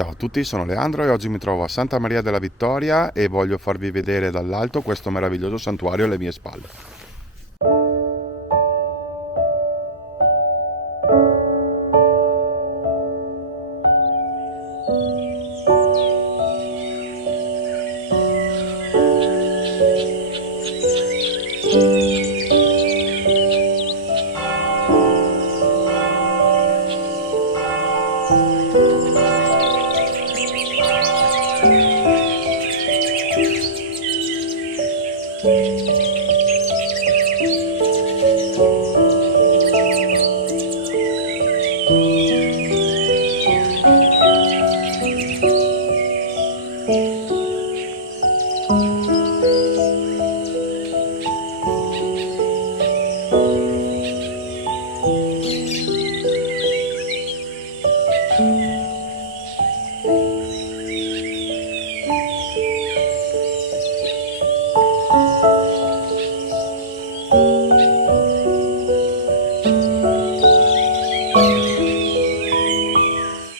Ciao a tutti, sono Leandro e oggi mi trovo a Santa Maria della Vittoria e voglio farvi vedere dall'alto questo meraviglioso santuario alle mie spalle.